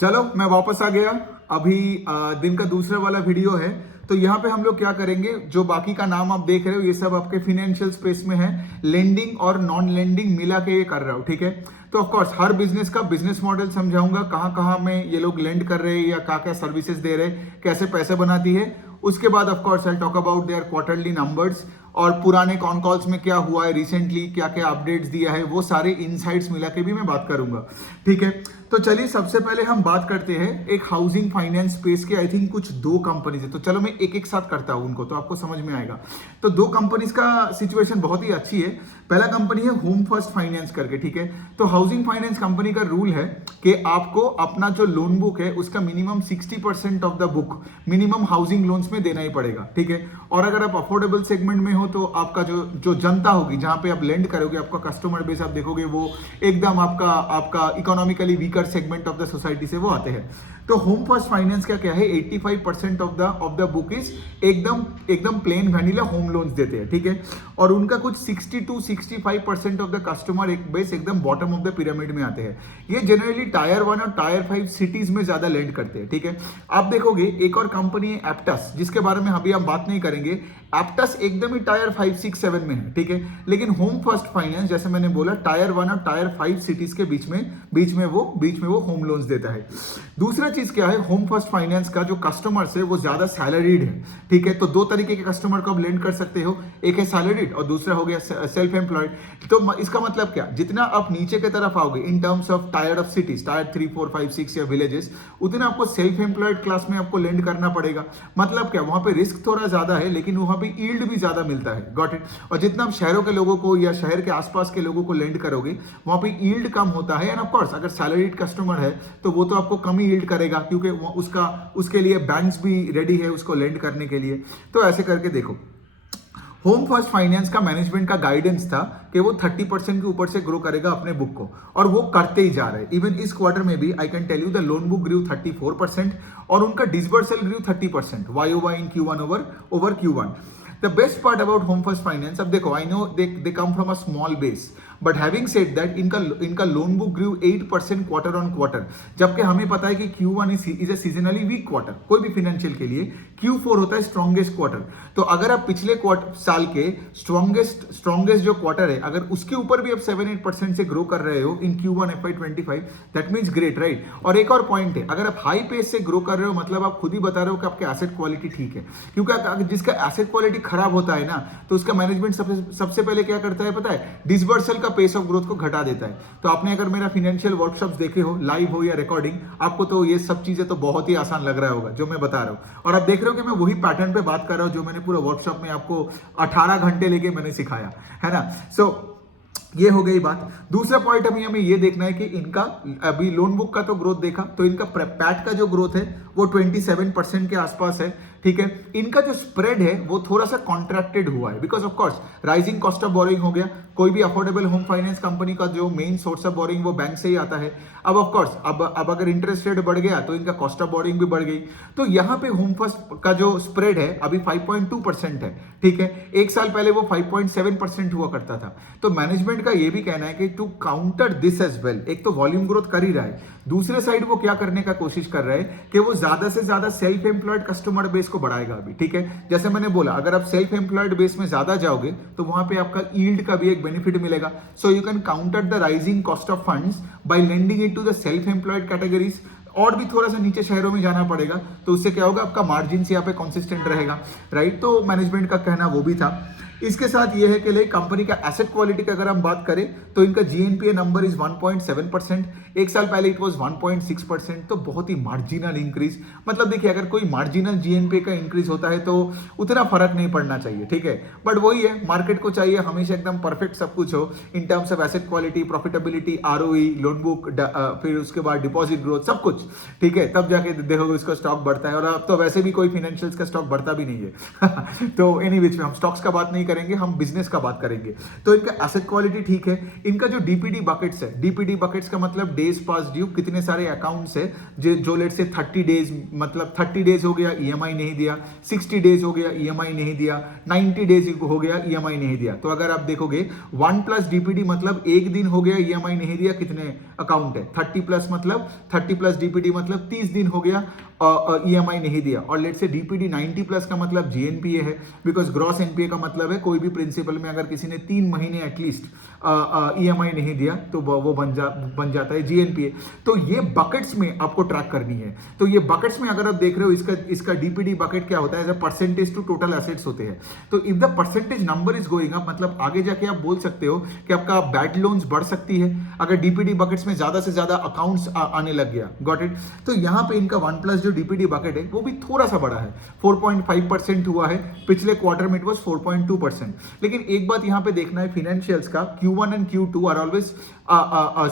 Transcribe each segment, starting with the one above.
चलो मैं वापस आ गया। अभी दिन का दूसरा वाला वीडियो है। तो यहाँ पे हम लोग क्या करेंगे, जो बाकी का नाम आप देख रहे हो ये सब आपके फिनेंशियल स्पेस में है। लेंडिंग और नॉन लेंडिंग मिला के ये कर रहा हूँ, ठीक है। तो ऑफ कोर्स हर बिजनेस का बिजनेस मॉडल समझाऊंगा, कहाँ कहाँ में ये लोग लेंड कर रहे हैं या क्या क्या सर्विसेज दे रहे हैं, कैसे पैसे बनाती है। उसके बाद of course I talk about their quarterly numbers और पुराने कॉन कॉल्स में क्या हुआ है, रिसेंटली क्या क्या अपडेट्स दिया है, वो सारे इनसाइट्स मिला के भी मैं बात करूंगा, ठीक है। तो चलिए सबसे पहले हम बात करते हैं एक हाउसिंग फाइनेंस स्पेस के। आई थिंक कुछ दो कंपनीज है, तो चलो मैं एक एक साथ करता हूं उनको, तो आपको समझ में आएगा। तो दो कंपनीज का सिचुएशन बहुत ही अच्छी है। पहला कंपनी है होम फर्स्ट फाइनेंस करके, ठीक है। तो हाउसिंग फाइनेंस कंपनी का रूल है कि आपको अपना जो लोन बुक है उसका minimum 60% of the book minimum housing loans में देना ही पड़ेगा, ठीक है। और अगर आप अफोर्डेबल सेगमेंट में हो तो आपका जो जनता होगी जहां पे आप लेंड करोगे, आपका कस्टमर बेस आप देखोगे वो एकदम आपका economically weaker segment of the society से वो आते हैं। तो होम फर्स्ट फाइनेंस का क्या है, 85% ऑफ द बुक इज एकदम प्लेन वैनिला होम लोन्स देते हैं, ठीक है। और उनका कुछ 60 to 65% ऑफ द कस्टमर एक बेस एकदम बॉटम ऑफ द पिरामिड में आते हैं। ये जनरली टायर 1 और टायर 5 सिटीज में ज्यादा लेंड करते हैं, ठीक है। आप देखोगे एक और कंपनी है एप्टस, जिसके बारे में अभी हम बात नहीं करेंगे। एप्टस एकदम ही टायर 5, 6, 7 में है, ठीक है। लेकिन होम फर्स्ट फाइनेंस जैसे मैंने बोला टायर 1 और टायर 5 सिटीज के बीच में वो होम लोन्स देता है। दूसरा चीज क्या है, होम फर्स्ट फाइनेंस का जो कस्टमर्स है वो ज्यादा सैलरीड है, ठीक है। तो दो तरीके के कस्टमर को आप लेंड कर सकते हो, एक है सैलरीड और दूसरा हो गया सेल्फ एम्प्लॉयड। तो इसका मतलब क्या, जितना आप नीचे की तरफ आओगे in terms of tyre of cities, tyre 3, 4, 5, 6 या विलेजेस, उतना आपको सेल्फ एम्प्लॉयड क्लास में आपको लेंड करना पड़ेगा। मतलब क्या, वहां पे रिस्क थोड़ा ज्यादा है लेकिन वहां पे यील्ड भी ज्यादा मिलता है, गॉट इट। और जितना आप शहरों के लोगों को या शहर के आसपास के लोगों को लेंड करोगे वहां पे यील्ड कम होता है। एंड ऑफ कोर्स अगर सैलरीड कस्टमर है तो वो तो आपको कम ही यील्ड करेगा, क्योंकि उसके लिए बैंक्स भी रेडी है उसको लेंड करने के लिए। तो ऐसे करके देखो, होम फर्स्ट फाइनेंस का मैनेजमेंट का गाइडेंस था कि वो 30% के ऊपर से ग्रो करेगा अपने बुक को, और वो करते ही जा रहे हैं। इवन इस क्वार्टर में भी I can tell you the loan book grew 34% और उनका disbursal grew 30% YOY in Q1 over Q1। The best part about home first finance, अब देखो I know they come from a small base, but having said that इनका loan book grew 8% quarter on quarter. जबकि हमें पता है कि Q1 is a seasonally weak quarter कोई भी फाइनेंशियल के लिए, Q4 होता है स्ट्रॉन्गेस्ट क्वार्टर। तो अगर आप पिछले साल के स्ट्रॉन्गेस्ट जो क्वार्टर है अगर उसके ऊपर भी आप 7-8% से ग्रो कर रहे हो इन Q1 FY25, that means great, right. और एक और पॉइंट है, अगर आप हाई पेस से ग्रो कर रहे हो मतलब आप खुद ही बता रहे हो कि आपके एसेट क्वालिटी ठीक है। क्योंकि जिसका एसेट क्वालिटी खराब होता है ना, तो उसका मैनेजमेंट सबसे पहले क्या करता है पता है, डिसबर्सल का पेस ऑफ ग्रोथ को घटा देता है। तो आपने अगर मेरा फाइनेंशियल वर्कशॉप्स देखे हो, लाइव हो या रिकॉर्डिंग, आपको तो ये सब चीजें तो बहुत ही आसान लग रहा होगा जो मैं बता रहा हूं। और आप देख रहे हो कि मैं वही पैटर्न पे बात कर रहा हूं जो मैंने पूरा वर्कशॉप में आपको 18 घंटे लेके मैंने सिखाया है ना। सो ये हो गई बात। दूसरा पॉइंट हमें ये देखना है कि इनका अभी लोन बुक का तो ग्रोथ देखा, तो इनका पैट का जो ग्रोथ है वो 27% के आसपास है, ठीक है। इनका जो स्प्रेड है वो थोड़ा सा कॉन्ट्रैक्टेड हुआ है because of course rising cost of boring हो गया। कोई भी अफोर्डेबल होम फाइनेंस कंपनी का जो मेन सोर्स ऑफ बोरिंग वो बैंक से ही आता है। अब ऑफ कोर्स अब अगर इंटरेस्ट रेट बढ़ गया तो इनका कॉस्ट ऑफ बोरिंग भी बढ़ गई। तो यहाँ पे होम फर्स्ट का जो स्प्रेड है अभी 5.2% है, ठीक है। एक साल पहले वो 5.7% हुआ करता था। तो मैनेजमेंट का ये भी कहना है कि to counter this as well, एक तो वॉल्यूम ग्रोथ कर ही रहा है, दूसरे साइड वो क्या करने का कोशिश कर रहे हैं कि वो ज्यादा से ज्यादा सेल्फ एम्प्लॉयड कस्टमर बेस को बढ़ाएगा अभी, ठीक है। जैसे मैंने बोला अगर आप सेल्फ एम्प्लॉयड बेस में ज्यादा जाओगे तो वहां पे आपका यील्ड का भी एक बेनिफिट मिलेगा। So you can counter the rising cost of funds by lending it to the self employed categories. और भी थोड़ा सा नीचे शहरों में जाना पड़ेगा, तो उससे क्या होगा, आपका मार्जिन यहाँ पे कंसिस्टेंट रहेगा, राइट। तो मैनेजमेंट का कहना वो भी था। इसके साथ ये है कि ले कंपनी का एसेट क्वालिटी की अगर हम बात करें तो इनका GNPA नंबर इज 1.7%, एक साल पहले इट वाज 1.6%, तो बहुत ही मार्जिनल इंक्रीज। मतलब देखिए अगर कोई मार्जिनल GNPA का इंक्रीज होता है तो उतना फर्क नहीं पड़ना चाहिए, ठीक है। बट वही है, मार्केट को चाहिए हमेशा एकदम परफेक्ट सब कुछ हो in terms of asset quality, profitability, ROE, loan book, फिर उसके बाद डिपॉजिट ग्रोथ, सब कुछ, ठीक है। तब जाके देखोगे उसका स्टॉक बढ़ता है। और अब तो वैसे भी कोई फाइनेंशियल्स का स्टॉक बढ़ता भी नहीं है तो एनी विच में हम स्टॉक्स का बात नहीं करेंगे, हम बिजनेस का बात करेंगे। तो इनका एसेट क्वालिटी ठीक है। इनका जो डीपीडी बकेट्स है, डीपीडी बकेट्स का मतलब डेज पास ड्यू, कितने सारे अकाउंट्स है जो लेट से 30 डेज, मतलब 30 डेज हो गया ईएमआई नहीं दिया, 60 डेज हो गया ईएमआई नहीं दिया, 90 डेज हो गया ईएमआई नहीं दिया। तो अगर आप देखोगे 1 प्लस डीपीडी मतलब एक दिन हो गया ईएमआई नहीं दिया, कितने अकाउंट है, 30 प्लस मतलब 30 प्लस डीपीडी मतलब 30 दिन हो गया ईएमआई नहीं दिया। और लेट से डीपीडी 90 प्लस का मतलब जीएनपीए है, बिकॉज ग्रॉस एनपीए का मतलब है कोई भी प्रिंसिपल में अगर किसी ने 3 महीने एटलीस्ट ईएमआई नहीं दिया तो वो बन जाता है जीएनपीए। तो ये बकेट्स में आपको ट्रैक करनी है। तो ये बकेट्स में अगर आप देख रहे हो, इसका डीपीडी बकेट क्या होता है, as a percentage to total assets होते हैं। तो if the percentage number is going up, मतलब आगे जाके आप बोल सकते हो कि आपका बैड लोन्स बढ़ सकती है अगर डीपीडी बकेट्स में ज्यादा से ज्यादा अकाउंट्स आने लग गया। Got it. तो यहाँ पे इनका 1 प्लस जो डीपीडी बकेट है वो भी थोड़ा सा बड़ा है, 4.5% हुआ है, पिछले क्वार्टर में इट वाज 4.2%। लेकिन एक बात यहाँ पे देखना है फिनेंशियल्स का, Q1 and Q2 are always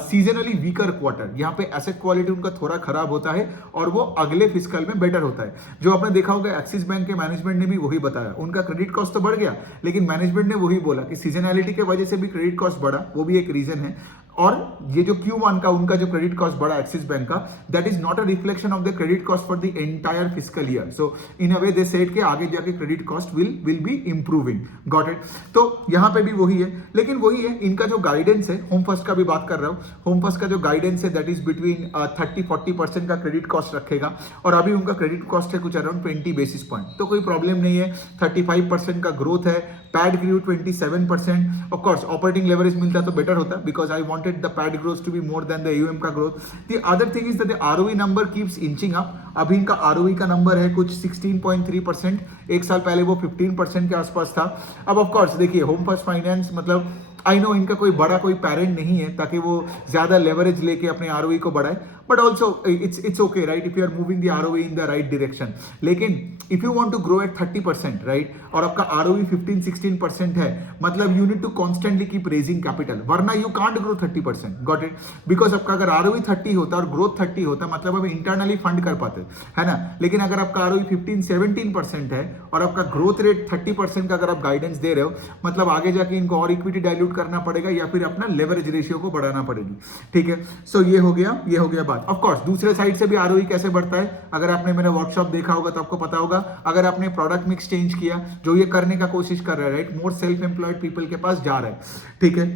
seasonally weaker quarter. यहाँ पे एसेट क्वालिटी उनका थोड़ा खराब होता है और वो अगले फिस्कल में बेटर होता है। जो आपने देखा होगा एक्सिस बैंक के मैनेजमेंट ने भी वही बताया, उनका क्रेडिट कॉस्ट तो बढ़ गया लेकिन मैनेजमेंट ने वही बोला कि सीजनैलिटी के वजह से भी क्रेडिट कॉस्ट बढ़ा, वो भी एक रीजन है। और ये जो Q1 का उनका जो क्रेडिट कॉस्ट बढ़ा एक्सिस बैंक का, that is not a reflection of the credit cost for the entire fiscal year. So in a way they said के आगे जाके credit cost will be improving. Got it. तो यहाँ पे भी वही है, लेकिन वही है इनका जो गाइडेंस है, होम फर्स्ट का भी बात कर रहा हूँ, होम फर्स्ट का जो गाइडेंस है दैट इज बिटवीन 30-40% का क्रेडिट कॉस्ट रखेगा और अभी उनका क्रेडिट कॉस्ट है कुछ अराउंड 20 बेसिस पॉइंट। तो कोई प्रॉब्लम नहीं है, 35% का ग्रोथ है, PAT grew 27%। Of course operating leverage मिलता तो बेटर होता, because I wanted the PAT growth to be more than the AUM का growth. The other thing is that the ROE number keeps inching up. अभी इनका ROE का number है कुछ 16.3%, एक साल पहले वो 15% के आसपास था। अब ऑफ कोर्स देखिए होम फर्स्ट फाइनेंस, मतलब आई नो इनका कोई बड़ा कोई पेरेंट नहीं है ताकि वो ज्यादा लेवरेज लेके अपने ROE को बढ़ाए, but also it's okay right if you are moving the ROE in the right direction. लेकिन if you want to grow at 30% right, और आपका ROE 15-16% है, मतलब you need to constantly keep raising capital, वरना you can't grow 30%। Got it. Because आपका अगर ROE 30 होता और ग्रोथ 30 होता, मतलब आप इंटरनली फंड कर पाते, है ना। लेकिन अगर आपका ROE 15-17% है और आपका ग्रोथ रेट 30% का अगर आप गाइडेंस दे रहे हो, मतलब आगे जाके इनको और इक्विटी डाइल्यूट करना पड़ेगा या फिर अपना लेवरेज रेशियो को बढ़ाना पड़ेगी। ठीक है, सो ये हो गया बात। ऑफ कोर्स दूसरे साइड से भी ROE कैसे बढ़ता है, अगर आपने मेरा वर्कशॉप देखा होगा तो आपको पता होगा। अगर आपने प्रोडक्ट मिक्स चेंज किया, जो ये करने का कोशिश कर रहा है right, more self employed people के पास जा रहा है। ठीक है,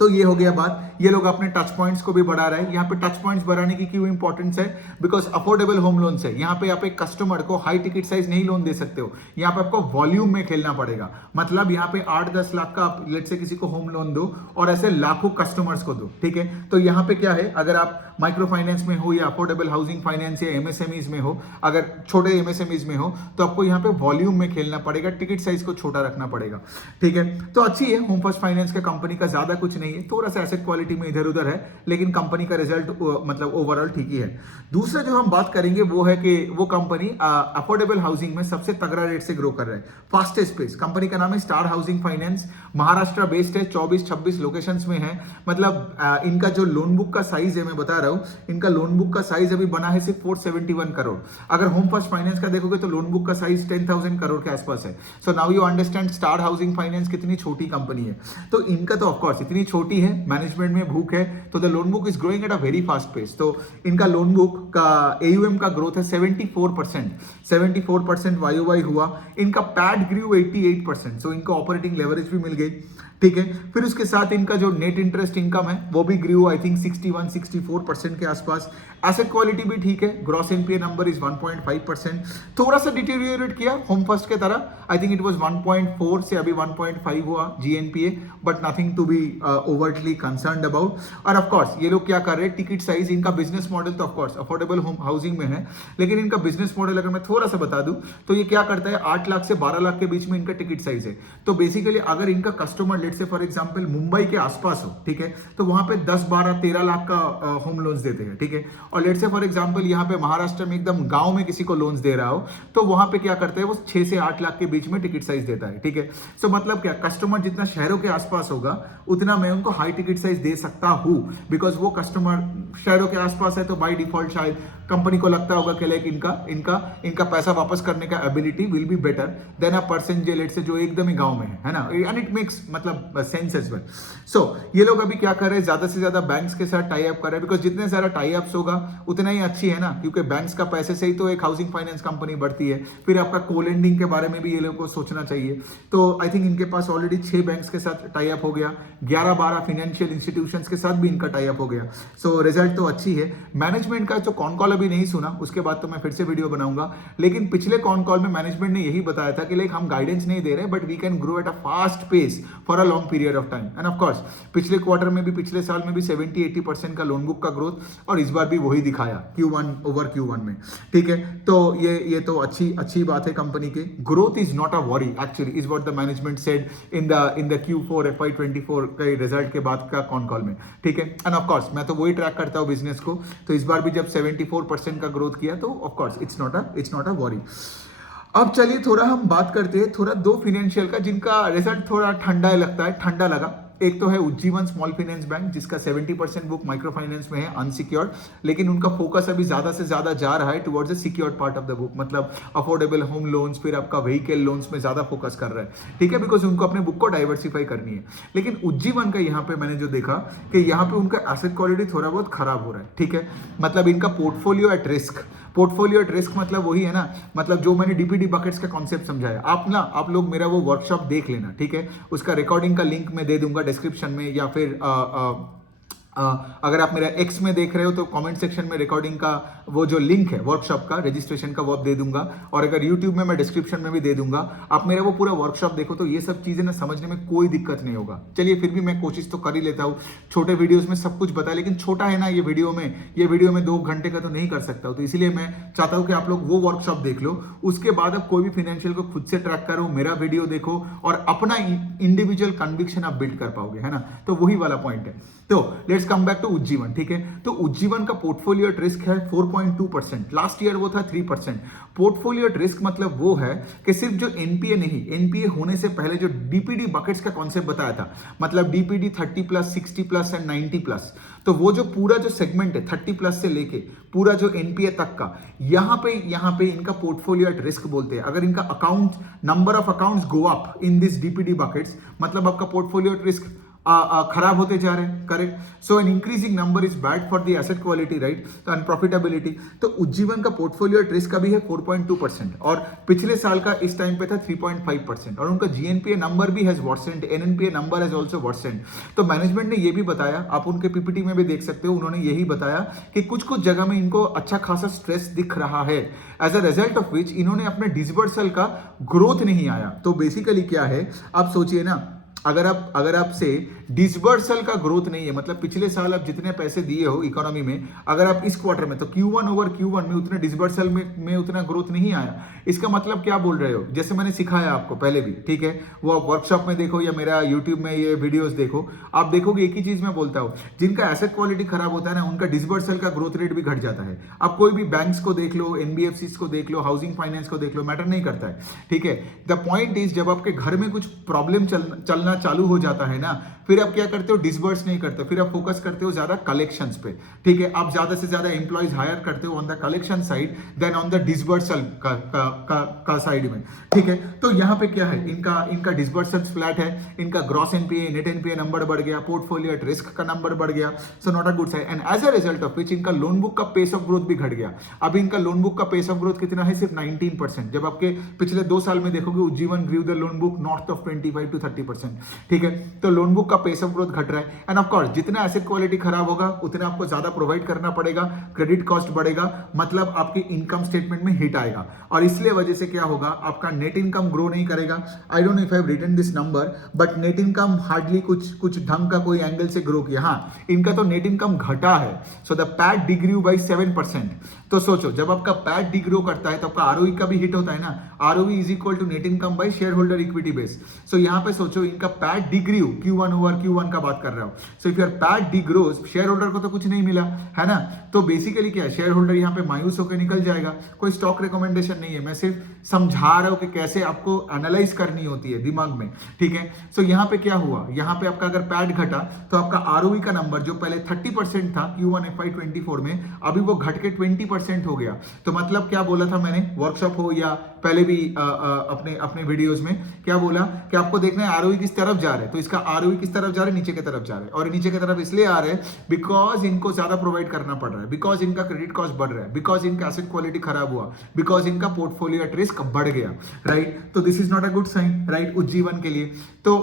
तो ये हो गया बात। ये लोग अपने टच पॉइंट्स को भी बढ़ा रहे हैं। यहाँ पे टच पॉइंट्स बढ़ाने की क्यों इंपॉर्टेंस है, बिकॉज अफोर्डेबल होम लोन्स है। यहाँ पे आप एक कस्टमर को हाई टिकट साइज नहीं लोन दे सकते हो, यहाँ पे आपको वॉल्यूम में खेलना पड़ेगा। मतलब यहाँ पे 8-10 लाख का आप लेट से किसी को होम लोन दो और ऐसे लाखों कस्टमर्स को दो। ठीक है, तो यहाँ पे क्या है, अगर आप माइक्रो फाइनेंस में हो या अफोर्डेबल हाउसिंग फाइनेंस या एमएसएमईज में हो, अगर छोटे एमएसएमईज में हो, तो आपको यहाँ पे वॉल्यूम में खेलना पड़ेगा, टिकट साइज को छोटा रखना पड़ेगा। ठीक है, तो अच्छी है होम फर्स्ट फाइनेंस का कंपनी का, ज्यादा कुछ नहीं है, थोड़ा सा एसेट क्वालिटी में इधर उधर है, लेकिन कंपनी का रिजल्ट मतलब ओवरऑल ठीक ही है। दूसरा जो हम बात करेंगे वो है कि वो कंपनी अफोर्डेबल हाउसिंग में सबसे तगड़ा रेट से ग्रो कर रहा है, फास्टेस्ट पेस। कंपनी का नाम है star housing finance, Maharashtra based है, 24-26 लोकेशंस में है। मतलब इनका जो लोन बुक का साइज है, मैं बता रहा हूं, इनका लोन बुक का साइज अभी बना है सिर्फ 471 करोड़। अगर होम फर्स्ट फाइनेंस का देखोगे तो लोन बुक का साइज 10,000 करोड़ के आसपास है। So now you understand star housing finance कितनी छोटी कंपनी है। तो इनका तो ऑफकोर्स इतनी छोटी है, मैनेजमेंट में भूख है, तो the loan book is growing at a very fast pace. तो इनका लोन बुक का AUM का ग्रोथ है 74% YOY हुआ। इनका पैड ग्रू 88%, सो इनको ऑपरेटिंग लेवरेज भी मिल गई। ठीक है, फिर उसके साथ इनका जो नेट इंटरेस्ट इनकम है वो भी ग्रू आई थिंक 61-64% के आसपास। एसेट क्वालिटी भी ठीक है, ग्रॉस एनपीए नंबर इज 1.5%, थोड़ा सा डिटेरियोरेट किया होम फर्स्ट के तरह, आई थिंक इट वाज 1.4 से अभी 1.5 हुआ GNPA, but nothing to be overtly concerned about. और ऑफ कोर्स ये लोग क्या कर रहे हैं, टिकट साइज, इनका बिजनेस मॉडल तो of course affordable home housing में है, लेकिन इनका बिजनेस मॉडल अगर मैं थोड़ा सा बता दूं तो ये क्या करता है, 8 लाख से 12 लाख के बीच में इनका टिकट साइज है। तो बेसिकली अगर इनका कस्टमर लेट से फॉर एग्जांपल मुंबई के आसपास हो, ठीक है, तो वहां पे 10, 12, 13 लाख का होम लोन्स देते हैं। ठीक है, और लेट से फॉर एग्जांपल यहाँ पे महाराष्ट्र में एकदम गांव में किसी को लोन्स दे रहा हो, तो वहां पे क्या करते हैं, वो 6 से 8 लाख के बीच में टिकट साइज देता है। ठीक है, सो मतलब क्या, कस्टमर जितना शहरों के आसपास होगा उतना मैं उनको हाई टिकट साइज दे सकता हूं, बिकॉज वो कस्टमर शहरों के आसपास है, तो बाय डिफॉल्ट शायद कंपनी को लगता होगा कि लाइक इनका इनका इनका पैसा वापस करने का ability will be better than a person जे लेट से जो एकदम ही गांव में है ना, एंड इट मेक्स मतलब सेंस एज वेल। सो ये लोग अभी क्या कर रहे हैं, ज्यादा से ज्यादा बैंक्स के साथ टाई अप कर रहे हैं, बिकॉज जितने सारा टाई अप्स होगा उतना ही अच्छी है ना, क्योंकि बैंक्स का पैसे से ही तो एक हाउसिंग फाइनेंस कंपनी बढ़ती है। फिर आपका कोलेंडिंग के बारे में भी ये लोगों को सोचना चाहिए। तो आई थिंक इनके पास ऑलरेडी 6 बैंक्स के साथ टाई अप हो गया, 11-12 फाइनेंशियल इंस्टीट्यूशंस के साथ भी इनका टाई अप हो गया। सो रिजल्ट तो अच्छी है। मैनेजमेंट का जो कॉन कॉल अभी नहीं सुना, उसके बाद तो मैं फिर से वीडियो बनाऊंगा, लेकिन पिछले कॉन कॉल में मैनेजमेंट ने यही बताया था कि लाइक हम गाइडेंस नहीं दे रहे, but we can grow at a fast pace for a long period of time. And of course पिछले क्वार्टर में भी, पिछले साल में भी 70-80% का लोन बुक का ग्रोथ, और इस बार भी वही दिखाया Q1 ओवर Q1 में। ठीक है, तो ये तो अच्छी बात है कंपनी के। Growth is not a worry actually, is what the management said in the Q4 FY24 के रिजल्ट के बाद का कॉन कॉल में। ठीक है, एंड ऑफ कोर्स मैं तो वही ट्रैक करता हूँ बिजनेस को, तो इस बार भी जब 74% का ग्रोथ किया तो of course it's not a worry. अब चलिए थोड़ा हम बात करते हैं थोड़ा 2 फाइनेंशियल का जिनका रिजल्ट थोड़ा ठंडा लगा। एक तो है उज्जीवन स्मॉल फाइनेंस बैंक, जिसका 70% बुक माइक्रो फाइनेंस में है अनसिक्योर्ड, लेकिन उनका फोकस अभी ज्यादा से ज्यादा जा रहा है towards the secured part of the book, मतलब अफोर्डेबल होम लोन्स, फिर आपका व्हीकल लोन्स में ज्यादा फोकस कर रहा है। ठीक है, बिकॉज उनको अपने बुक को डाइवर्सिफाई करनी है। लेकिन उज्जीवन का यहाँ पे मैंने जो देखा कि यहाँ पे उनका एसेट क्वालिटी थोड़ा बहुत खराब हो रहा है। ठीक है, मतलब इनका पोर्टफोलियो एट रिस्क मतलब वही है ना, मतलब जो मैंने डीपीडी बकेट्स का कॉन्सेप्ट समझाया, आप लोग मेरा वो वर्कशॉप देख लेना। ठीक है, उसका रिकॉर्डिंग का लिंक मैं दे दूंगा डिस्क्रिप्शन में, या फिर अगर आप मेरा एक्स में देख रहे हो तो कमेंट सेक्शन में रिकॉर्डिंग का वो जो लिंक है वर्कशॉप का रजिस्ट्रेशन का, वो आप दे दूंगा, और अगर यूट्यूब में मैं डिस्क्रिप्शन में भी दे दूंगा। आप मेरा वो पूरा वर्कशॉप देखो, तो ये सब चीजें ना समझने में कोई दिक्कत नहीं होगा। चलिए फिर भी मैं कोशिश तो कर ही लेता हूँ, छोटे वीडियोस में सब कुछ बताया, लेकिन छोटा है ना ये वीडियो में 2 घंटे का तो नहीं कर सकता हूँ, तो इसलिए मैं चाहता हूँ कि आप लोग वो वर्कशॉप देख लो, उसके बाद आप कोई भी फाइनेंशियल को खुद से ट्रैक करो, मेरा वीडियो देखो, और अपना इंडिविजुअल कन्विक्शन आप बिल्ड कर पाओगे, है ना। तो वही वाला पॉइंट है। तो let's come back to Ujjivan. ठीक है, तो उज्जीवन का पोर्टफोलियो एट रिस्क है 4.2%, लास्ट ईयर वो था 3%। पोर्टफोलियो एट रिस्क मतलब वो है कि सिर्फ जो एनपीए नहीं, एनपीए होने से पहले जो डीपीडी बकेट्स का कॉन्सेप्ट बताया था, मतलब डीपीडी 30+, 60+ एंड 90+, तो वो जो पूरा जो सेगमेंट है 30+ से लेके पूरा जो एनपीए तक का, यहाँ पे इनका पोर्टफोलियो एट रिस्क बोलते हैं। अगर इनका account number of accounts go up in this DPD buckets, मतलब आपका पोर्टफोलियो एट रिस्क खराब होते जा रहे हैं। Correct, so an increasing number is bad for the asset quality, right, and profitability. तो उज्जीवन का पोर्टफोलियो एट रिस्क अभी है 4.2%, और पिछले साल का इस टाइम पे था 3.5%, और उनका जीएनपीए नंबर भी has worsened, NNPA number has also worsened. तो मैनेजमेंट ने ये भी बताया, आप उनके पीपीटी में भी देख सकते हो, उन्होंने यही बताया कि कुछ जगह में इनको अच्छा खासा स्ट्रेस दिख रहा है, as a result of which इन्होंने अपने डिसबर्सल का ग्रोथ नहीं आया। तो बेसिकली क्या है, आप सोचिए ना, अगर आपसे डिसबर्सल का ग्रोथ नहीं है, मतलब पिछले साल आप जितने पैसे दिए हो इकोनॉमी में, अगर आप इस क्वार्टर में, तो Q1 ओवर Q1 में उतने डिसबर्सल में उतना ग्रोथ नहीं आया, इसका मतलब क्या बोल रहे हो, जैसे मैंने सिखाया आपको पहले भी, ठीक है, वो आप वर्कशॉप में देखो या मेरा यूट्यूब में ये वीडियोस देखो, आप देखोगे एक ही चीज मैं बोलता हूं, जिनका एसेट क्वालिटी खराब होता है ना, उनका डिसबर्सल का ग्रोथ रेट भी घट जाता है। आप कोई भी बैंक्स को देख लो, एनबीएफसीज को देख लो, हाउसिंग फाइनेंस को देख लो, मैटर नहीं करता है। ठीक है, द पॉइंट इज, जब आपके घर में कुछ प्रॉब्लम चलना चालू हो जाता है ना, फिर आप क्या करते हो, डिसबर्स नहीं करते, फिर आप फोकस करते हो ज्यादा कलेक्शंस पे। ठीक है, आप ज्यादा से ज्यादा एम्प्लॉइज हायर करते हो on the collection side then on the disbursal का साइड में। ठीक है, तो यहाँ पे क्या है, इनका डिसबर्सल फ्लैट है, इनका gross NPA, net NPA number बढ़ गया, पोर्टफोलियो एट रिस्क का नंबर बढ़ गया, so not a good side. And as a result of which इनका लोन बुक का पेस ऑफ ग्रोथ भी घट गया। अभी इनका लोन बुक का पेस ऑफ ग्रोथ कितना है, सिर्फ 19%, जब आपके पिछले 2 साल में देखोगे Ujjivan grew the loan book north of 25 to 30%। ठीक है, तो लोन बुक का पेस ऑफ ग्रोथ घट रहा है। एंड ऑफ कोर्स जितना एसेट क्वालिटी खराब होगा उतना आपको ज्यादा प्रोवाइड करना पड़ेगा, क्रेडिट कॉस्ट बढ़ेगा, मतलब आपके इनकम स्टेटमेंट में हिट आएगा, और इसलिए वजह से क्या होगा, आपका नेट इनकम ग्रो नहीं करेगा। I don't know if I have written this number, but net income hardly कुछ ढंग का कोई एंगल से ग्रो किया। हाँ, इनका तो नेट इनकम घटा है, सो द पैट डिग्रीव बाय 7%। तो सोचो, जब आपका पैट डिग्रो करता है तो आपका आरओई का भी हिट होता है ना, ROE is equal to net income by share holder equity base. So यहाँ पे सोचो, इनका पैट डिग्रीव Q1 हुआ और Q1 का बात कर रहा हूं। So if your PAT D grows, share holder को तो कुछ नहीं मिला है ना, तो बेसिकली क्या है, शेयर होल्डर यहाँ पे मायूस होकर निकल जाएगा। कोई स्टॉक रिकमेंडेशन नहीं है, मैं सिर्फ समझा रहा हूं कि कैसे आपको एनालाइज करनी होती है दिमाग में, ठीक है। सो यहाँ पे क्या हुआ, यहाँ पे आपका अगर पैट घटा तो आपका आरओई का नंबर जो पहले 30% था Q1 FY24 में, अभी वो घट के 20% हो गया। तो मतलब क्या बोला था मैंने, वर्कशॉप हो या पहले भी अपने अपने वीडियोस में क्या बोला कि आपको देखना है आरओई किस तरफ जा रहे हैं। तो इसका आरओई किस तरफ जा रहा है, नीचे की तरफ जा रहा है, और नीचे की तरफ इसलिए आ रहे हैं बिकॉज इनको ज्यादा प्रोवाइड करना पड़ रहा है, बिकॉज इनका क्रेडिट कॉस्ट बढ़ रहा है, बिकॉज इनका एसेट क्वालिटी खराब हुआ, बिकॉज इनका पोर्टफोलियो एट रिस्क बढ़ गया, राइट। तो this is not a good sign, right, Ujjivan के लिए। तो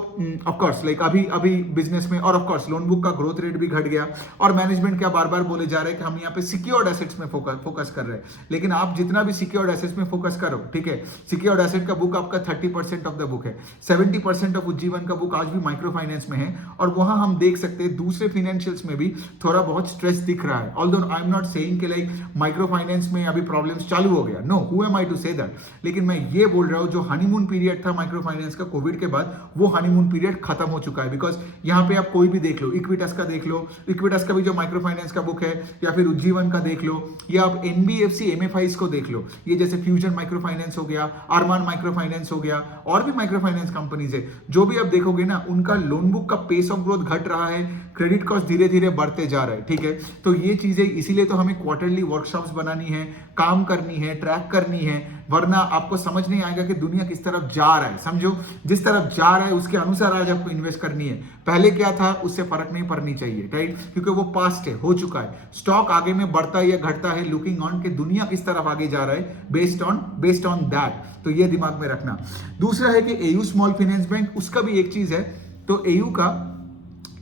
ऑफकोर्स लाइक अभी बिजनेस में, और ऑफकोर्स लोन बुक का ग्रोथ रेट भी घट गया, और मैनेजमेंट क्या बार बार बोले जा रहे हैं कि हम यहाँ पे सिक्योर्ड एसेट्स में फोकस कर रहे हैं। लेकिन आप जितना भी सिक्योर्ड एसेट्स में फोकस करो, ठीक है, सिक्योर्ड एसेट का बुक आपका 30% ऑफ द बुक है, 70% ऑफ उज्जीवन का बुक आज भी माइक्रो फाइनेंस में है, और वहां हम देख सकते हैं दूसरे फाइनेंशियल्स में भी थोड़ा बहुत स्ट्रेस दिख रहा है। Although I am not saying कि लाइक माइक्रो फाइनेंस में अभी प्रॉब्लम्स चालू हो गया, no, who am I to say that, लेकिन मैं ये बोल रहा हूं जो हनीमून पीरियड था माइक्रो फाइनेंस का कोविड के बाद, वो हनीमून पीरियड खत्म हो चुका है। बिकॉज यहाँ पे आप कोई भी देख लो, इक्विटस का देख लो, इक्विटस का भी जो माइक्रो फाइनेंस का बुक है, या फिर उज्जीवन का देख लो, या आप एनबीएफसी एमएफआईज को देख लो, ये जैसे फ्यूजन माइक्रो फाइनेंस हो गया, अरमान माइक्रो फाइनेंस हो गया, और भी माइक्रो फाइनेंस कंपनीज है, जो भी आप देखोगे ना, उनका लोन बुक का पेस ऑफ ग्रोथ घट रहा है, क्रेडिट कॉस्ट धीरे धीरे बढ़ते जा रहा है, ठीक है। तो ये चीजें इसीलिए तो हमें क्वार्टरली वर्कशॉप्स बनानी है, काम करनी है, ट्रैक करनी है, वरना आपको समझ नहीं आएगा कि दुनिया किस तरफ जा रहा है। समझो, जिस तरफ जा रहा है उसके अनुसार आज आपको इन्वेस्ट करनी है। पहले क्या था उससे फर्क नहीं पड़नी चाहिए, राइट, क्योंकि वो पास्ट है, हो चुका है। स्टॉक आगे में बढ़ता है या घटता है लुकिंग ऑन कि दुनिया किस तरफ आगे जा रहा है, बेस्ड ऑन दैट। तो ये दिमाग में रखना। दूसरा है कि एयू स्मॉल फाइनेंस बैंक, उसका भी एक चीज है, तो एयू का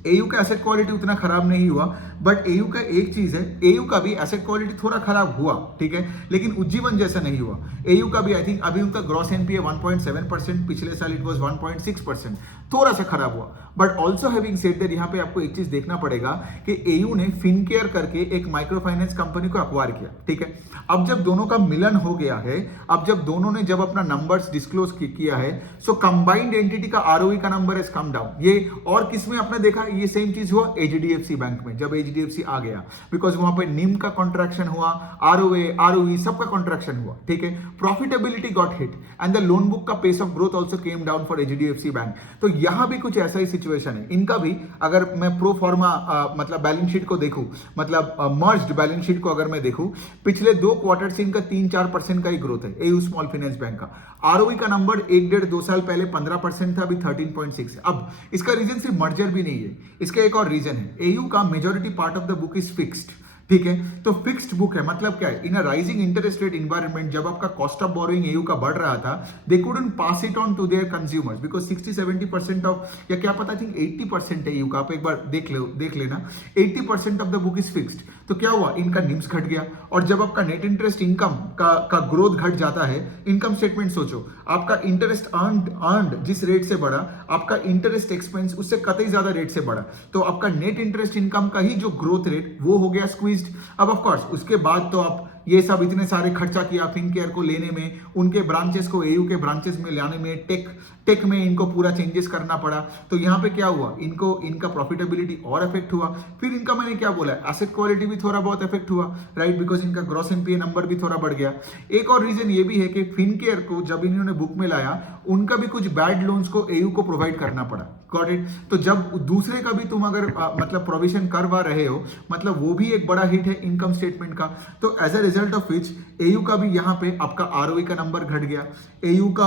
एसेट क्वालिटी उतना खराब नहीं हुआ, बट एयू का एक चीज है, एयू का भी एसेट क्वालिटी थोड़ा खराब हुआ, ठीक है, लेकिन उज्जीवन जैसा नहीं हुआ। एयू का भी आई थिंक अभी उनका ग्रॉस एनपीए 1.7%, पिछले साल इट वाज 1.6%, थोड़ा सा खराब हुआ। But also having said that, यहाँ पे आपको एक चीज देखना पड़ेगा कि एयू ने फिनकेयर करके एक माइक्रो फाइनेंस कंपनी को अक्वायर किया, ठीक है। अब जब दोनों का मिलन हो गया है, अब जब दोनों ने जब अपना नंबर्स डिस्क्लोज किया है, सो कंबाइंड एंटिटी का आरओई का नंबर हैज कम डाउन। ये और किसमें आपने देखा, ये सेम चीज हुआ एचडीएफसी बैंक में, जब एचडीएफसी आ गया, बिकॉज वहां पे निम का कॉन्ट्रैक्शन हुआ, आरओई सबका कॉन्ट्रैक्शन हुआ, ठीक है। Profitability got hit and the loan book का pace of growth also came down for HDFC bank. तो यहां भी कुछ ऐसा ही सिचुएशन है इनका भी। अगर मैं प्रो फॉर्मा मतलब बैलेंस शीट को देखूं, मतलब मर्ज्ड बैलेंस शीट को अगर मैं देखूं, पिछले 2 क्वार्टर से इनका 3-4% का ही ग्रोथ है एयू स्मॉल फाइनेंस बैंक का। आरओई का नंबर 1-1.5-2 साल पहले 15% था, अभी 13.6 है। अब इसका रीजन सिर्फ मर्जर भी नहीं है, इसका एक और रीजन है, एयू का majority part of the book is fixed, ठीक है। तो फिक्स्ड बुक है, मतलब क्या है, in a rising interest rate environment, जब आपका कॉस्ट ऑफ बोरोइंग एयू का बढ़ रहा था, they couldn't pass it on to their consumers, because 60-70% of, या क्या पता, आई थिंक 80% है एयू का, आप एक बार देख लेना, 80% of the book is fixed. तो क्या हुआ, इनका निम्स घट गया, और जब आपका नेट इंटरेस्ट इनकम का ग्रोथ घट जाता है, इनकम स्टेटमेंट सोचो, आपका इंटरेस्ट अर्न्ड जिस रेट से बढ़ा, आपका इंटरेस्ट एक्सपेंस उससे कतई ज्यादा रेट से बढ़ा, तो आपका नेट इंटरेस्ट इनकम का ही जो ग्रोथ रेट वो हो गया स्क्वीज्ड। अब ऑफ कोर्स उसके बाद तो आप ये सब इतने सारे खर्चा किया फिनकेयर को लेने में, उनके ब्रांचेस को एयू के ब्रांचेस में लाने में, टेक में इनको पूरा चेंजेस करना पड़ा। तो यहाँ पे क्या हुआ, इनका प्रॉफिटेबिलिटी और इफेक्ट हुआ। फिर इनका मैंने क्या बोला, एसेट क्वालिटी भी थोड़ा बहुत इफेक्ट हुआ, राइट, बिकॉज इनका ग्रॉस एनपीए नंबर भी थोड़ा बढ़ गया। एक और रीजन ये भी है कि फिनकेयर को जब इन्होंने बुक में लाया, उनका भी कुछ बैड लोन्स को एयू को प्रोवाइड करना पड़ा, गॉट इट। तो जब दूसरे का भी तुम अगर मतलब प्रोविजन करवा रहे हो, मतलब वो भी एक बड़ा हिट है इनकम स्टेटमेंट का। तो as a result of which AU का भी यहाँ पे आपका आरओई का नंबर घट गया, एयू का,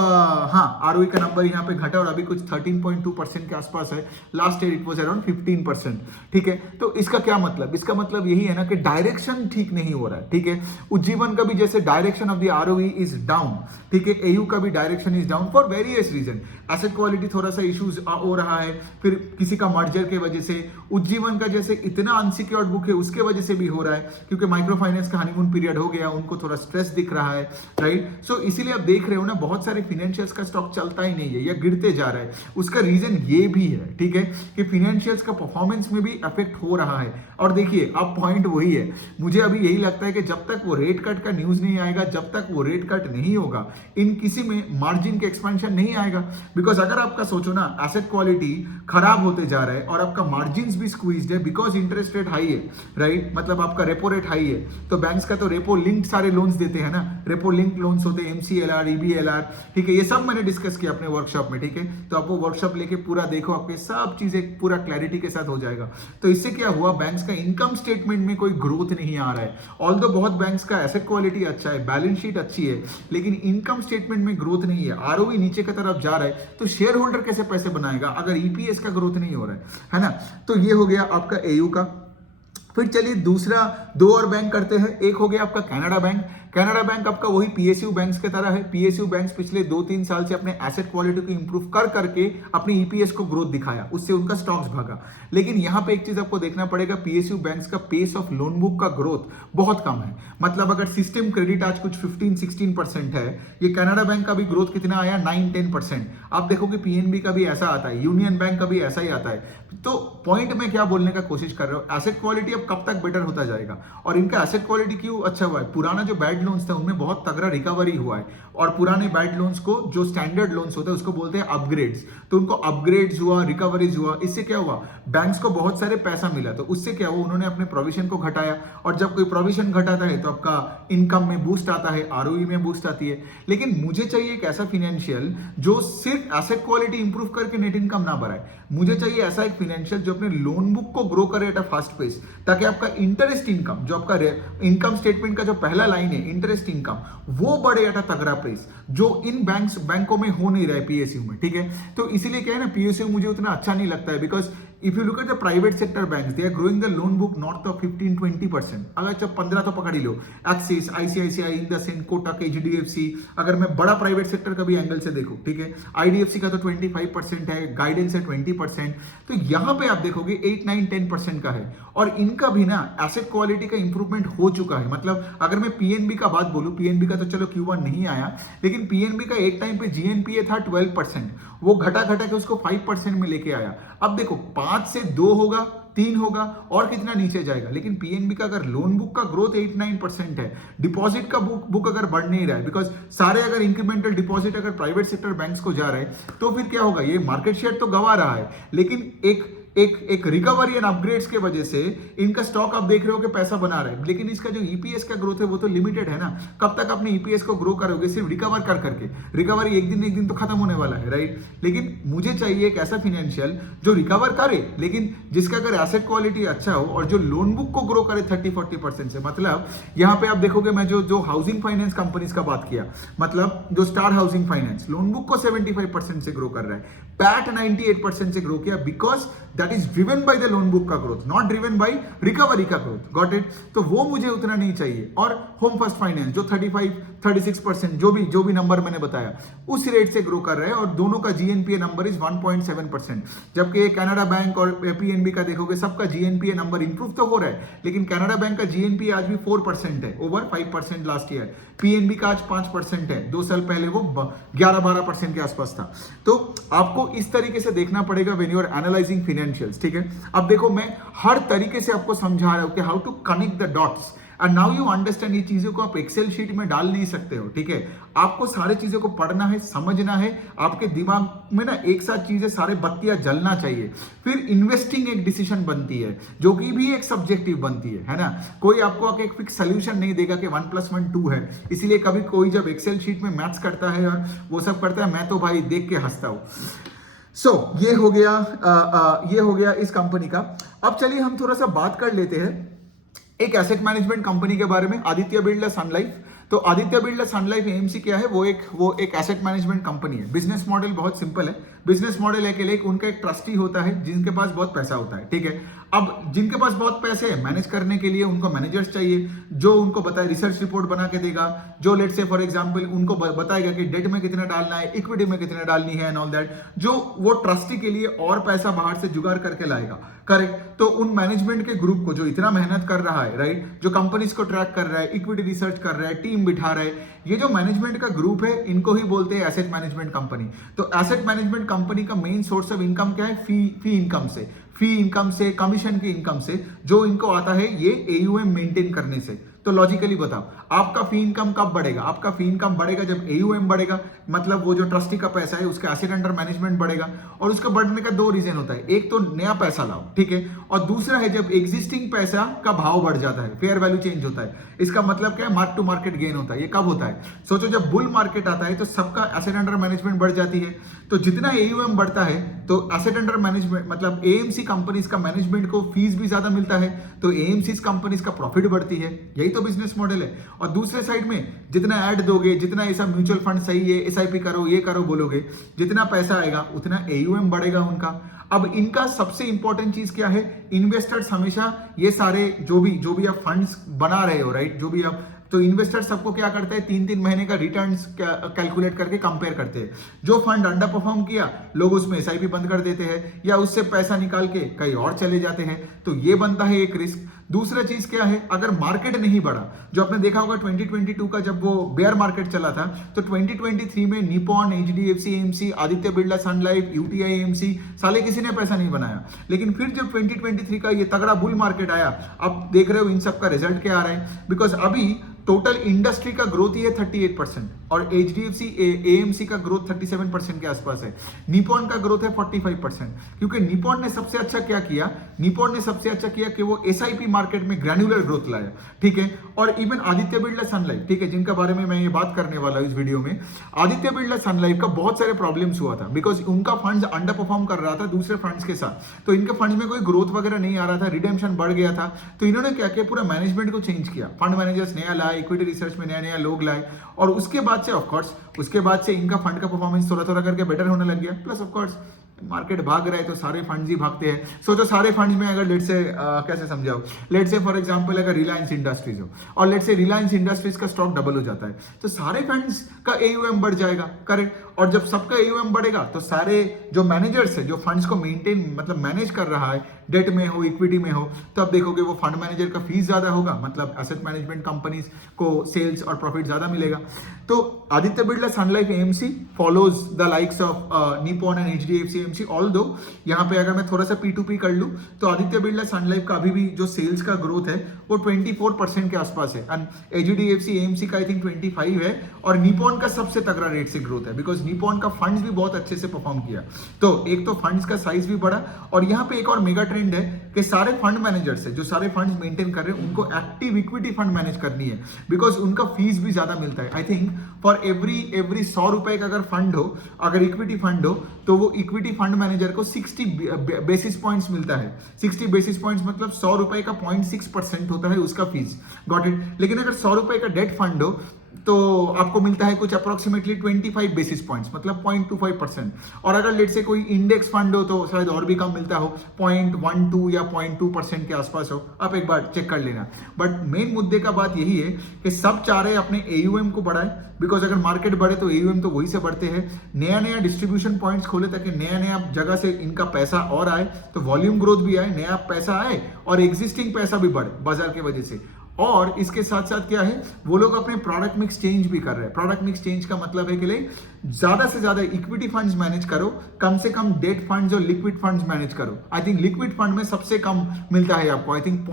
हाँ, आरओई का नंबर यहाँ पे घटा और अभी कुछ 13.2% के आसपास है, last year it was around 15%, ठीक है। तो इसका क्या मतलब, इसका मतलब यही है ना कि डायरेक्शन ठीक नहीं हो रहा है, ठीक है। उज्जीवन का भी जैसे direction of the ROE is down, ठीक है, एयू का भी direction is down for various reason. Asset quality थोड़ा सा इश्यूज हो रहा है, फिर किसी का मर्जर के वजह से, उज्जीवन का जैसे इतना अनसिक्योर्ड बुक है उसके वजह से भी हो रहा है, क्योंकि माइक्रो फाइनेंस का हनीमून पीरियड पीरियड हो गया, उनको थोड़ा स्ट्रेस दिख रहा है, राइट। सो इसीलिए आप देख रहे हो ना, बहुत सारे फाइनेंशियल्स का स्टॉक चलता ही नहीं है या गिरते जा रहा है। उसका रीजन ये भी है, ठीक है, कि फाइनेंशियल्स का परफॉर्मेंस में भी इफेक्ट हो रहा है। और देखिए अब पॉइंट वही है, मुझे अभी यही लगता है कि जब तक वो रेट कट का न्यूज नहीं आएगा, जब तक वो रेट कट नहीं होगा, इन किसी में मार्जिन के एक्सपेंशन नहीं आएगा। बिकॉज अगर आपका सोचो ना, एसेट क्वालिटी खराब होते जा रहा है और आपका मार्जिन भी स्क्वीज्ड है बिकॉज इंटरेस्ट रेट हाई है, राइट, मतलब आपका रेपो रेट हाई है। तो बैंक्स का तो रेपो लिंक्ड सारे लोन्स देते हैं ना, रेपो लिंक्ड लोन्स होते हैं, MCLR, EBLR, ठीक है, ये सब मैंने डिस्कस किया अपने वर्कशॉप में, ठीक है। तो आप वो वर्कशॉप लेके पूरा देखो, आपके सब चीजें पूरा क्लैरिटी के साथ हो जाएगा। तो इससे क्या हुआ, बैंक्स का इनकम स्टेटमेंट में कोई ग्रोथ नहीं आ रहा है। ऑल्दो बहुत बैंक्स का एसेट क्वालिटी अच्छा है, बैलेंस शीट अच्छी है, लेकिन इनकम स्टेटमेंट में ग्रोथ नहीं है, ROE नीचे की तरफ जा रहा है। तो शेयर होल्डर कैसे पैसे बनाएगा अगर EPS का ग्रोथ नहीं हो रहा है ना। तो ये हो गया आपका AU का। फिर चलिए दूसरा, दो और बैंक करते हैं। एक हो गया आपका कनाडा बैंक। कनाडा बैंक आपका वही PSU बैंक्स की तरह है। PSU बैंक्स पिछले 2-3 साल से अपने एसेट क्वालिटी को इंप्रूव कर करके अपने EPS को ग्रोथ दिखाया, उससे उनका स्टॉक्स भागा। लेकिन यहां पे एक चीज आपको देखना पड़ेगा, PSU बैंक्स का पेस ऑफ लोन बुक का ग्रोथ बहुत कम है। मतलब अगर सिस्टम क्रेडिट आज कुछ 15-16% है, ये कनाडा बैंक का भी ग्रोथ कितना आया, 9-10%। आप देखो कि PNB का भी ऐसा आता है, यूनियन बैंक का भी ऐसा ही आता है। तो पॉइंट में क्या बोलने का कोशिश कर रहे हो, एसेट क्वालिटी अब कब तक बेटर होता जाएगा। और इनका एसेट क्वालिटी क्यों अच्छा हुआ है, पुराना जो बैड लोन्स थे उनमें बहुत तगड़ा रिकवरी हुआ है। और पुराने बैड लोन्स को, जो स्टैंडर्ड लोन्स होते हैं, उसको बोलते हैं अपग्रेड्स। तो उनको अपग्रेड्स हुआ, रिकवरीज हुआ, इससे क्या हुआ, बैंक्स को बहुत सारे पैसा मिला। तो उससे क्या हुआ, उन्होंने अपने प्रोविजन को घटाया, और जब कोई प्रोविजन घटाता है तो आपका इनकम में बूस्ट आता है, ROE में बूस्ट आती है। लेकिन मुझे चाहिए एक ऐसा फाइनेंशियल जो सिर्फ एसेट क्वालिटी इंप्रूव करके नेट इनकम ना बढ़ाए। मुझे चाहिए ऐसा एक फाइनेंशियल जो अपने लोन बुक को ग्रो करे एट अ फास्ट पेस, ताकि आपका इंटरेस्ट इनकम, जो आपका इनकम स्टेटमेंट का जो पहला लाइन है इंटरेस्ट इनकम, वो बढ़े एट अ तगड़ा पेस, जो इन बैंकों में हो नहीं रहा है PSU में, ठीक है। तो इसीलिए क्या है ना, PSU मुझे उतना अच्छा नहीं लगता है, because if you look at the private sector banks, they are growing the loan book north of 15-20%। अगर जब 15 तो पकड़ ही लो, Axis, ICICI, IndusInd, Kotak, HDFC, अगर मैं बड़ा प्राइवेट सेक्टर का भी एंगल से देखूं, ठीक है, IDFC का तो 25% है, गाइडेंस है 20%। तो यहां पे आप देखोगे 8-9-10% का है। और इनका भी ना एसेट क्वालिटी का इंप्रूवमेंट हो चुका है। मतलब अगर मैं PNB का बात बोलूं, PNB का तो चलो Q1 नहीं आया, लेकिन PNB का एक टाइम पे GNPA था 12%, वो घटा के उसको 5% में लेके आया। अब देखो 5 से 2 होगा, 3 होगा, और कितना नीचे जाएगा। लेकिन PNB का अगर लोन बुक का ग्रोथ 8-9% है, डिपॉजिट का बुक अगर बढ़ नहीं रहा है, बिकॉज सारे अगर इंक्रीमेंटल डिपॉजिट अगर प्राइवेट सेक्टर बैंक्स को जा रहा है, तो फिर क्या होगा, ये मार्केट शेयर तो गवा रहा है, लेकिन एक रिकवरी एंड अपग्रेड्स के वजह से इनका स्टॉक आप देख रहे हो कि पैसा बना रहा है। लेकिन इसका जो EPS का ग्रोथ है वो तो लिमिटेड है ना। कब तक अपने EPS को ग्रो करोगे, सिर्फ रिकवर कर करके। रिकवरी एक दिन तो खत्म होने वाला है, राइट। लेकिन मुझे चाहिए एक ऐसा फाइनेंशियल जो रिकवर करे, लेकिन जिसका अगर एसेट क्वालिटी अच्छा हो और जो लोन बुक को ग्रो करे 30-40% से। मतलब यहां पे आप देखोगे, मैं जो हाउसिंग फाइनेंस कंपनीज का बात किया, मतलब जो star housing finance loan book को 75% से ग्रो कर रहा है, पैट 98% से ग्रो किया, because that is driven by the loan book का growth, not driven by recovery का ग्रोथ। Got it. तो वो मुझे उतना नहीं चाहिए। और होम फर्स्ट फाइनेंस जो 35-36% जो भी नंबर मैंने बताया, उस रेट से ग्रो कर रहे हैं, और दोनों का GNPA नंबर इज 1.7%। जबकि कनाडा बैंक और PNB का देखोगे, सबका GNPA नंबर इंप्रूव तो हो रहा है, लेकिन कनाडा बैंक का GNPA आज भी 4% है, ओवर 5% लास्ट ईयर। PNB का आज 5% है, 2 साल पहले वो 11-12% के आसपास था। तो आपको इस तरीके से देखना पड़ेगा when you are analysing financials, ठीक है। अब देखो, मैं हर तरीके से आपको समझा रहा हूं कि how to connect the dots, and now you understand. ये चीजों को आप एक्सेल शीट में डाल नहीं सकते हो, ठीक है। आपको सारे चीजों को पढ़ना है, समझना है, आपके दिमाग में ना एक साथ चीजें, सारे बत्तियां जलना चाहिए। फिर इन्वेस्टिंग एक डिसीजन बनती है, जो कि भी एक सब्जेक्टिव बनती है ना। कोई आपको आके एक फिक्स सोल्यूशन नहीं देगा कि 1+1 2 है। इसीलिए कभी कोई जब एक्सेल शीट में मैथ्स करता है और वो सब करता है, मैं तो भाई देख के हंसता हूं। ये हो गया इस कंपनी का। अब चलिए हम थोड़ा सा बात कर लेते हैं एक एसेट मैनेजमेंट कंपनी के बारे में, आदित्य बिरला सन लाइफ। तो Aditya Birla sun life AMC क्या है, वो एक एसेट मैनेजमेंट कंपनी है। बिजनेस मॉडल बहुत सिंपल है। बिजनेस मॉडल है कि उनका एक ट्रस्टी होता है जिनके पास बहुत पैसा होता है, ठीक है। अब जिनके पास बहुत पैसे हैं मैनेज करने के लिए, उनको मैनेजर्स चाहिए जो उनको बताए, रिसर्च रिपोर्ट बना के देगा, जो लेट से फॉर एग्जांपल उनको बताएगा कि डेट में कितना डालना है, इक्विटी में कितना डालनी है एंड ऑल दैट, जो वो ट्रस्टी के लिए और पैसा बाहर से जुगाड़ करके लाएगा। करेक्ट। तो उन मैनेजमेंट के ग्रुप को जो इतना मेहनत कर रहा है, राइट, जो कंपनीज को ट्रैक कर रहा है, इक्विटी रिसर्च कर रहा है, टीम बिठा रहा है, ये जो मैनेजमेंट का ग्रुप है इनको ही बोलते हैं एसेट मैनेजमेंट कंपनी। तो एसेट मैनेजमेंट कंपनी का मेन सोर्स ऑफ इनकम क्या है? फी इनकम से, फी इनकम से, कमीशन की इनकम से, जो इनको आता है ये एयूएम मेंटेन करने से। तो लॉजिकली बताओ आपका फी इनकम कब बढ़ेगा? आपका फी इनकम बढ़ेगा जब एयूएम बढ़ेगा, मतलब वो जो ट्रस्टी का पैसा है उसका एसेट अंडर मैनेजमेंट बढ़ेगा। और उसका बढ़ने का दो रीजन होता है, एक तो नया पैसा लाओ, ठीक है, और दूसरा है जब एग्जिस्टिंग पैसा का भाव बढ़ जाता है, फेयर वैल्यू चेंज होता है। इसका मतलब क्या है? मार्क टू मार्केट गेन होता है। ये कब होता है? सोचो जब बुल मार्केट आता है तो सबका एसेट अंडर मैनेजमेंट बढ़ जाती है, तो जितना एयूएम बढ़ता है तो एसेट अंडर मैनेजमेंट मतलब एएमसी कंपनीज का मैनेजमेंट को फीस भी ज्यादा मिलता है, तो एएमसी कंपनीज का प्रॉफिट बढ़ती है। यही तो बिजनेस मॉडल है। और दूसरे साइड में जितना ऐड दोगे, जितना ऐसा म्यूचुअल फंड सही है, एसआईपी करो, ये करो बोलोगे, जितना पैसा आएगा उतना एयूएम बढ़ेगा उनका। अब इनका सबसे इंपॉर्टेंट चीज क्या है? इन्वेस्टर्स हमेशा ये सारे जो भी आप फंड्स बना रहे हो, राइट, जो भी आप, तो इन्वेस्टर सबको क्या करता है? 3-3 महीने का रिटर्न्स कैलकुलेट करके कंपेयर करते हैं। जो फंड अंडर परफॉर्म किया लोग उसमें एसआईपी बंद कर देते हैं या उससे पैसा निकाल के कहीं और चले जाते हैं। तो ये बनता है एक रिस्क। दूसरा चीज क्या है? अगर मार्केट नहीं बढ़ा, जो आपने देखा होगा 2022 का जब वो बेयर मार्केट चला था, तो 2023 में Nippon, HDFC AMC, Aditya Birla sun life, UTI AMC, साले किसी ने पैसा नहीं बनाया। लेकिन फिर जब 2023 का ये तगड़ा बुल मार्केट आया, अब देख रहे हो इन सब का रिजल्ट क्या आ रहा है। बिकॉज अभी टोटल इंडस्ट्री का ग्रोथ ही है 38% और एचडीएफसी एएमसी का ग्रोथ 37% के आसपास है। निपॉन का ग्रोथ है 45%, क्योंकि निपॉन ने सबसे अच्छा क्या किया? निपॉन ने सबसे अच्छा किया कि वो एसआईपी मार्केट में ग्रैन्युलर ग्रोथ लाया, ठीक है। और even Aditya Birla sun life, ठीक है, जिनका बारे में मैं ये बात करने वाला हूं इस वीडियो में, आदित्य बिरला सन लाइफ का बहुत सारे प्रॉब्लम्स हुआ था बिकॉज उनका फंड्स अंडर परफॉर्म कर रहा था दूसरे फंड्स के साथ। तो इनके फंड्स में कोई ग्रोथ वगैरह नहीं आ रहा था, रिडेम्पशन बढ़ गया था। तो इन्होंने क्या किया? पूरा मैनेजमेंट को चेंज किया, फंड मैनेजर्स नया लाए, इक्विटी रिसर्च में नया नया लोग लाए, और उसके बाद से ऑफकोर्स उसके बाद से इनका फंड का परफॉर्मेंस थोड़ा थोड़ा करके बेटर होने लग गया। प्लस ऑफकोर्स मार्केट भाग रहा है तो सारे फंड्स ही भागते हैं। सोचो सारे फंड्स में अगर लेट से कैसे समझाओ, लेट से फॉर एग्जांपल अगर रिलायंस इंडस्ट्रीज हो और लेट से रिलायंस इंडस्ट्रीज का स्टॉक डबल हो जाता है, तो सारे फंड्स का एयूएम बढ़ जाएगा, करेक्ट। और जब सबका एयूएम बढ़ेगा तो सारे जो मैनेजर्स है, जो फंड्स को मेंटेन मतलब मैनेज कर रहा है, डेट में हो, इक्विटी में हो, तो अब देखोगे वो फंड मैनेजर का फीस ज्यादा होगा, मतलब एसेट मैनेजमेंट कंपनीज को सेल्स और प्रॉफिट ज्यादा मिलेगा। तो Aditya Birla sun life AMC follows the likes of Nippon and HDFC AMC. Although यहाँ पे अगर मैं थोड़ा सा P2P कर लूं तो आदित्य बिरला सन लाइफ का अभी भी जो सेल्स का ग्रोथ है वो 24% के आसपास है, एंड एचडीएफसी एएमसी का आई थिंक 25 है, और निपॉन का सबसे तगड़ा रेट से ग्रोथ है बिकॉज निपॉन का फंड्स भी बहुत अच्छे से परफॉर्म किया। तो एक तो फंड्स का साइज भी बढ़ा, और यहाँ पे एक और मेगा ट्रेंड है कि सारे फंड मैनेजर्स है जो सारे फंड्स मेंटेन कर रहे हैं उनको एक्टिव इक्विटी फंड मैनेज करनी है बिकॉज उनका फीस भी ज्यादा मिलता है। आई थिंक फॉर एवरी 100 रुपए का अगर फंड हो, अगर इक्विटी फंड हो, तो वो इक्विटी फंड मैनेजर को 60 बेसिस पॉइंट्स मिलता है। 60 बेसिस पॉइंट्स मतलब 100 रुपए का 0.6% होता है उसका फीस, गॉट इट। लेकिन अगर 100 रुपए का डेट फंड हो तो आपको मिलता है कुछ अप्रोक्सीमेटली 25 बेसिस पॉइंट्स, मतलब 0.25%। और अगर लेट से कोई इंडेक्स फंड हो तो शायद और भी कम मिलता हो, 0.12 या 0.2% के आसपास हो। आप एक बार चेक कर लेना। बट मेन मुद्दे का बात यही है कि सब चाह रहे अपने एयूएम को बढ़ाए, बिकॉज अगर मार्केट बढ़े तो एयूएम तो वही से बढ़ते हैं। नया नया डिस्ट्रीब्यूशन पॉइंट्स खोले ताकि नया नया जगह से इनका पैसा और आए, तो वॉल्यूम ग्रोथ भी आए, नया पैसा आए, और एग्जिस्टिंग पैसा भी बढ़े बाजार की वजह से। और इसके साथ साथ क्या है, वो लोग अपने प्रोडक्ट मिक्स चेंज भी कर रहे हैं। प्रोडक्ट मिक्स चेंज का मतलब है कि ले ज्यादा से ज्यादा इक्विटी फंड्स मैनेज करो, कम से कम डेट फंड्स और लिक्विड फंड्स मैनेज करो। आई थिंक लिक्विड फंड में सबसे कम मिलता है आपको, आई थिंक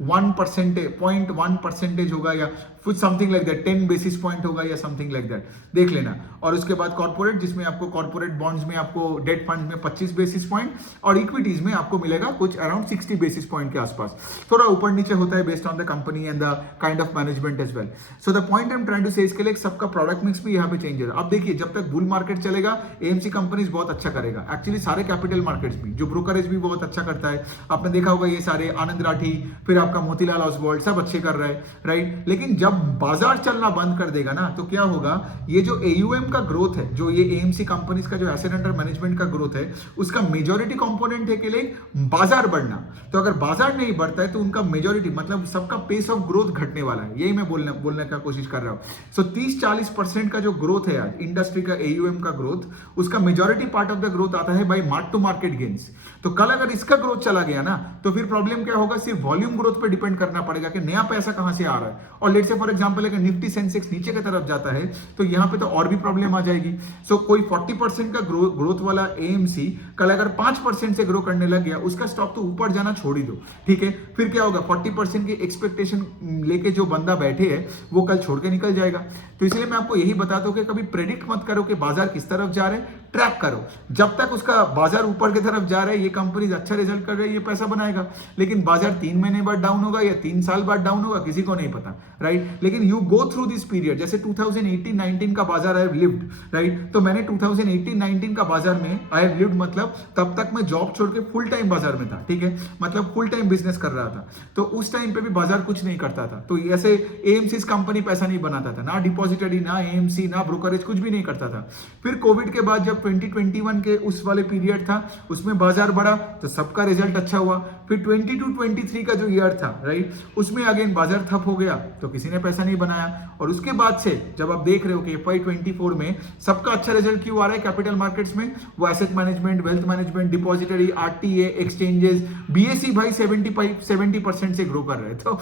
0.1% होगा या कुछ something like that, 10 basis point होगा या समथिंग लाइक दैट, देख लेना। और उसके बाद कॉर्पोरेट, जिसमें आपको कॉर्पोरेट बॉन्ड्स में आपको डेट फंड में 25 बेसिस पॉइंट, और इक्विटीज में आपको मिलेगा कुछ अराउंड 60 बेसिस पॉइंट के आसपास। थोड़ा ऊपर नीचे होता है based on the company and the kind of management as well. So the point I am trying to say, इसके लिए सबका प्रोडक्ट मिक्स भी यहाँ पे चेंज है। अब देखिए जब तक बुल मार्केट चलेगा एएमसी कंपनीज बहुत अच्छा करेगा, एक्चुअली सारे कैपिटल मार्केट्स भी, जो ब्रोकरेज भी बहुत अच्छा करता है। आपने देखा होगा ये सारे आनंद राठी, फिर आपका मोतीलाल ओसवाल सब अच्छे कर रहा है, राइट। लेकिन जब बाजार चलना बंद कर देगा ना, तो क्या होगा, ये जो AUM का ग्रोथ है, जो ये AMC कंपनीज का जो एसेट अंडर मैनेजमेंट का ग्रोथ है, उसका मेजॉरिटी कंपोनेंट है कि लाइक बाजार बढ़ना। तो अगर बाजार नहीं बढ़ता है तो उनका मेजॉरिटी मतलब सबका पेस ऑफ ग्रोथ घटने वाला है। यही मैं बोलने का कोशिश कर रहा हूं। सो 30-40% का जो ग्रोथ है आज इंडस्ट्री का AUM का ग्रोथ, उसका majority part of the growth आता है by mark to market gains. तो कल अगर इसका ग्रोथ चला गया ना, तो फिर प्रॉब्लम क्या होगा, सिर्फ वॉल्यूम ग्रोथ पे डिपेंड करना पड़ेगा कि नया पैसा कहां से आ रहा है। और लेट्स से फॉर एग्जांपल अगर निफ्टी सेंसेक्स नीचे की तरफ जाता है तो यहां पे तो और भी प्रॉब्लम आ जाएगी। सो कोई 40% का ग्रोथ वाला AMC कल अगर 5% से ग्रो करने लग गया, उसका स्टॉक तो ऊपर जाना छोड़ ही दो, ठीक है। फिर क्या होगा, 40% की एक्सपेक्टेशन लेके जो बंदा बैठे है वो कल छोड़ के निकल जाएगा। तो इसलिए मैं आपको यही बताता हूं कि कभी प्रेडिक्ट मत करो कि बाजार किस तरफ जा रहे हैं, ट्रैक करो। जब तक उसका बाजार ऊपर की तरफ जा रहा है, ये कंपनी अच्छा रिजल्ट कर रही है, ये पैसा बनाएगा। लेकिन बाजार 3 महीने बाद डाउन होगा या 3 साल बाद डाउन होगा, किसी को नहीं पता, राइट। लेकिन you go through this period, जैसे 2018-19 का बाजार आई हैव लिव्ड, राइट। तो मैंने 2018-19 का बाजार में आई हैव लिव्ड मतलब तब तक मैं जॉब छोड़ के फुल टाइम बाजार में था, ठीक है, मतलब फुल टाइम बिजनेस कर रहा था। तो उस टाइम पे भी बाजार कुछ नहीं करता था। तो ऐसे AMC कंपनी पैसा नहीं बनाता था, ना डिपॉजिटरी, ना AMC, ना ब्रोकरेज, कुछ भी नहीं करता था। फिर कोविड के बाद जब 2021 के उस वाले पीरियड था, उसमें बाजार बढ़ा तो सबका रिजल्ट अच्छा हुआ। फिर 22-23 का जो ईयर था, राइट, उसमें अगेन बाजार ठप हो गया तो किसी ने पैसा नहीं बनाया। और उसके बाद से जब आप देख रहे हो कि FY24 में सबका अच्छा रिजल्ट क्यों आ रहा है कैपिटल मार्केट्स में, वो asset management, wealth management, depository, RTA, exchanges, BSE भाई 70% से ग्रो कर रहे हैं। तो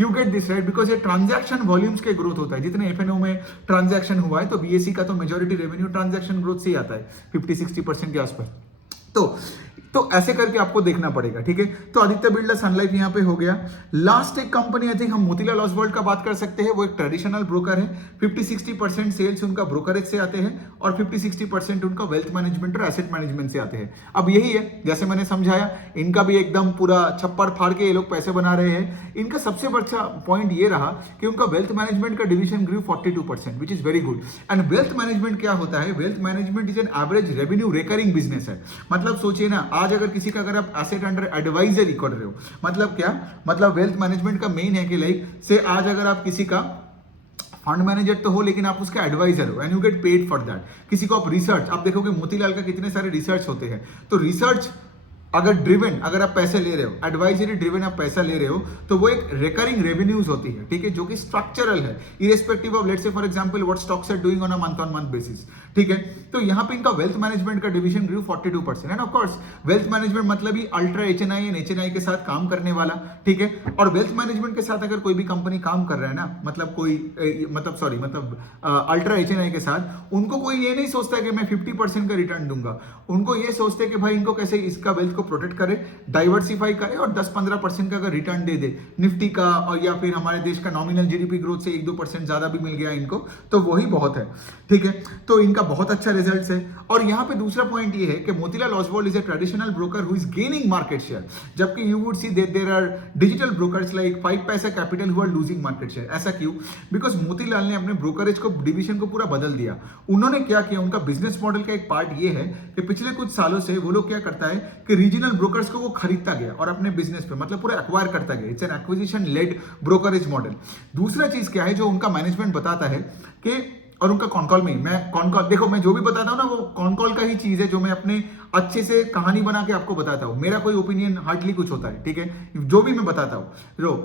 you get this, right, because ये ट्रांजैक्शन वॉल्यूम्स के ग्रोथ होता है। जितने FNO में ट्रांजैक्शन हुआ है तो BSE का तो मेजॉरिटी रेवेन्यू ट्रांजैक्शन ग्रोथ से ही आता है, 50-60% के आसपास। तो ऐसे करके आपको देखना पड़ेगा, ठीक है। तो आदित्य बिरला, सन लाइफ यहाँ पे हो गया। लास्ट एक कंपनी आई थिंक हम मोतीलाल ओसवाल का बात कर सकते हैं। वो एक ट्रेडिशनल ब्रोकर है। 50-60% सेल्स उनका ब्रोकरेज से आते हैं और 50-60% उनका वेल्थ मैनेजमेंट और एसेट मैनेजमेंट से आते हैं। अब यही है, जैसे मैंने समझाया, इनका भी एकदम पूरा छप्पर फाड़ के ये लोग पैसे बना रहे हैं। इनका सबसे बड़ा पॉइंट ये रहा कि उनका वेल्थ मैनेजमेंट का division grew 42%, which is very good. And wealth management क्या होता है, wealth management is an average revenue recurring business है। मतलब सोचिए ना, आज अगर किसी का अगर आप एसेट अंडर एडवाइजरी कर रहे हो, मतलब क्या, मतलब वेल्थ मैनेजमेंट का मेन है कि लाइक से आज अगर आप किसी का फंड मैनेजर तो हो लेकिन आप उसका एडवाइजर हो and you get paid for that. किसी को आप रिसर्च, आप देखोगे मोतीलाल का कितने सारे रिसर्च होते हैं। तो रिसर्च अगर ड्रिवन, अगर आप पैसे ले रहे हो, एडवाइजरी ड्रिवन आप पैसा ले रहे हो, तो वो एक रिकरिंग रेवेन्यूज होती है, ठीक है, जो कि स्ट्रक्चरल है, irrespective of let's say for example what stocks are doing on a month on month basis, ठीक है। तो यहाँ पे इनका वेल्थ मैनेजमेंट का division grew 42%। And of course wealth management मतलब ही अल्ट्रा HNI एंड HNI के साथ काम करने वाला, ठीक है। और वेल्थ मैनेजमेंट के साथ अगर कोई भी कंपनी काम कर रहा है ना, मतलब कोई अल्ट्रा HNI के साथ, उनको कोई ये नहीं सोचता कि मैं 50% का रिटर्न दूंगा। उनको ये सोचते हैं कि भाई इनको कैसे इसका वेल्थ को प्रोटेक्ट करे, डाइवर्सिफाई करे और 10-15% का अगर रिटर्न दे दे निफ्टी का, और या फिर हमारे देश का नॉमिनल GDP ग्रोथ से 1-2% ज्यादा भी मिल गया इनको, तो वही बहुत है, ठीक है। तो इनका बहुत अच्छा रिजल्ट है। और यहाँ पे दूसरा पॉइंट ये है कि Motilal Oswal is a traditional broker who is gaining market share, जबकि you would see that there are digital brokers like 5 paisa capital who are losing market share. ऐसा क्यों? बिकॉज मोतीलाल ने अपने ब्रोकरेज को डिवीजन को पूरा बदल दिया। उन्होंने क्या किया, उनका बिजनेस मॉडल का एक पार्ट ये है कि पिछले कुछ सालों से वो लोग क्या करता है कि रीजनल ब्रोकर्स को वो खरीदता गया और अपने बिजनेस पे मतलब पूरा एक्वायर करता गया। It's an acquisition led brokerage model. दूसरा चीज क्या है जो उनका मैनेजमेंट बताता है कि, और उनका कॉनकॉल में, मैं कॉनकॉल देखो, मैं जो भी बताता हूं ना वो कॉनकॉल का ही चीज है, जो मैं अपने अच्छे से कहानी बना के आपको बताता हूं। मेरा कोई ओपिनियन हार्डली कुछ होता है, ठीक है, जो भी मैं बताता हूं।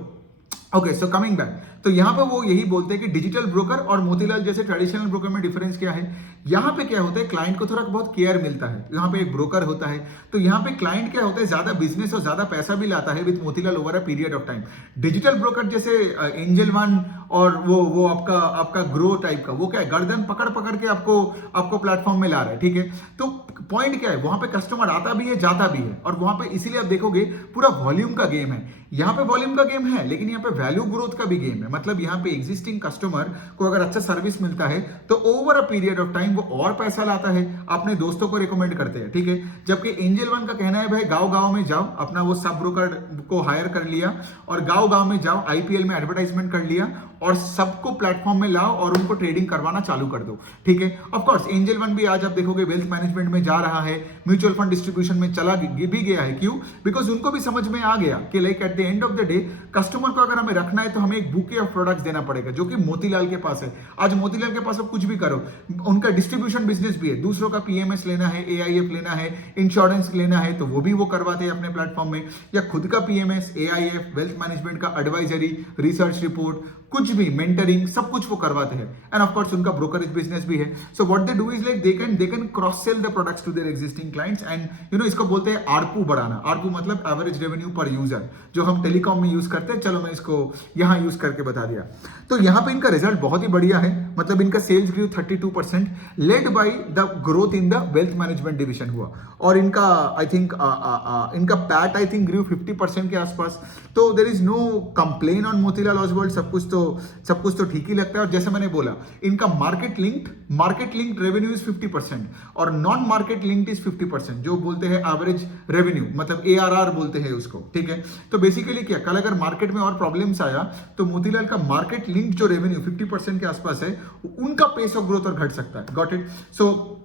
ओके, सो कमिंग बैक, तो यहां पे वो यही बोलते हैं कि डिजिटल ब्रोकर और मोतीलाल जैसे ट्रेडिशनल ब्रोकर में डिफरेंस क्या है। यहां पे क्या होता है, क्लाइंट को थोड़ा बहुत केयर मिलता है। यहां पे एक ब्रोकर होता है, तो यहां पे क्लाइंट क्या होता है, ज्यादा बिजनेस और ज्यादा पैसा भी लाता है with Motilal over a period of time. Digital broker जैसे एंजल वन और वो आपका ग्रो टाइप का, वो क्या है, गर्दन पकड़ पकड़ के आपको प्लेटफॉर्म में ला रहा है, ठीक है। तो पॉइंट क्या है, वहां पे कस्टमर आता भी है, जाता भी है, और वहां पे इसीलिए आप देखोगे पूरा वॉल्यूम का गेम है। यहाँ पे वॉल्यूम का गेम है, लेकिन यहाँ पे वैल्यू ग्रोथ का भी गेम है। मतलब यहाँ पे एग्जिस्टिंग कस्टमर को अगर अच्छा सर्विस मिलता है तो over a period of time वो और पैसा लाता है, अपने दोस्तों को रिकमेंड करते हैं, ठीक है। जबकि एंजल वन का कहना है भाई गांव गांव में जाओ, अपना वो सब ब्रोकर को हायर कर लिया और गांव गांव में जाओ, IPL में एडवर्टाइजमेंट कर लिया और सबको प्लेटफॉर्म में लाओ और उनको ट्रेडिंग करवाना चालू कर दो, ठीक है। ऑफ कोर्स एंजल वन भी आज आप देखोगे वेल्थ मैनेजमेंट में जा रहा है, म्यूचुअल फंड डिस्ट्रीब्यूशन में चला भी गया है। क्यों? बिकॉज उनको भी समझ में आ गया कि like at the end of the day customer को अगर हमें रखना है तो हमें एक बुके ऑफ प्रोडक्ट्स देना पड़ेगा, जो कि मोतीलाल के पास है। आज मोतीलाल के पास अब कुछ भी करो, उनका डिस्ट्रीब्यूशन बिजनेस भी है, दूसरों का पीएमएस लेना है, एआईएफ लेना है, इंश्योरेंस लेना है, तो वो भी वो करवाते हैं अपने प्लेटफॉर्म में, या खुद का पीएमएस, एआईएफ, वेल्थ मैनेजमेंट का एडवाइजरी, रिसर्च रिपोर्ट, कुछ भी मेंटरिंग, सब कुछ वो करवाते हैं। एंड ऑफ कोर्स उनका ब्रोकरेज बिजनेस भी है। So what they do is like they can cross sell the products to their existing clients and इसको बोलते हैं आरपू बढ़ाना। आरपू मतलब एवरेज रेवेन्यू पर यूजर, जो हम टेलीकॉम में यूज करते हैं। चलो मैं इसको यहां यूज करके बता दिया। तो यहां पे इनका रिजल्ट बहुत ही बढ़िया है, मतलब इनका sales grew 32%, led by the growth in the wealth management division हुआ। और इनका आई थिंक इनका पैट आई थिंक ग्रू 50% के आसपास। तो there is no complain on Motilal Oswal, सब कुछ तो ठीक ही लगता है। और जैसे मैंने बोला, इनका मार्केट लिंक्ड रेवेन्यू इज 50% और नॉन मार्केट लिंक्ड इज 50%, जो बोलते हैं एवरेज रेवेन्यू, मतलब ARR बोलते हैं उसको, ठीक है। तो बेसिकली क्या, कल अगर मार्केट में और प्रॉब्लम्स आया तो मोतीलाल का मार्केट लिंक्ड जो रेवेन्यू 50% के आसपास है, उनका पेस ऑफ ग्रोथ और घट सकता है। Got it? सो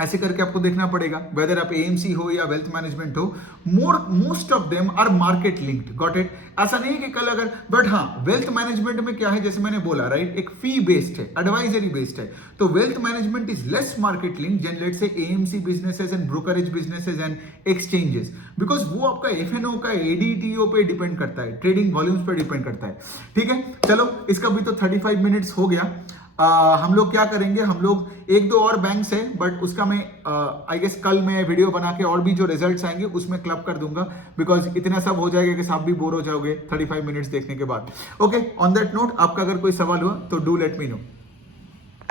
ऐसे करके आपको देखना पड़ेगा, वेदर आप एएमसी हो या वेल्थ मैनेजमेंट हो, most of them are market linked. Got it? ऐसा नहीं है कि कल अगर, बट हाँ, वेल्थ मैनेजमेंट में क्या है, जैसे मैंने बोला राइट, एक फी बेस्ड है, एडवाइजरी बेस्ड है। तो wealth management is less market linked than let's say AMC businesses and brokerage businesses and exchanges, because वो आपका एफएनओ का एडीटीओ पे डिपेंड करता है, ट्रेडिंग वॉल्यूम्स पे डिपेंड करता है, ठीक है। चलो, इसका भी तो 35 मिनट्स हो गया। हम लोग क्या करेंगे, हम लोग एक दो और बैंक्स है, बट उसका मैं आई गेस कल मैं वीडियो बना के और भी जो रिजल्ट्स आएंगे उसमें क्लब कर दूंगा, बिकॉज इतना सब हो जाएगा कि आप भी बोर हो जाओगे 35 मिनट्स देखने के बाद। ओके, ऑन दैट नोट, आपका अगर कोई सवाल हुआ तो डू लेट मी नो।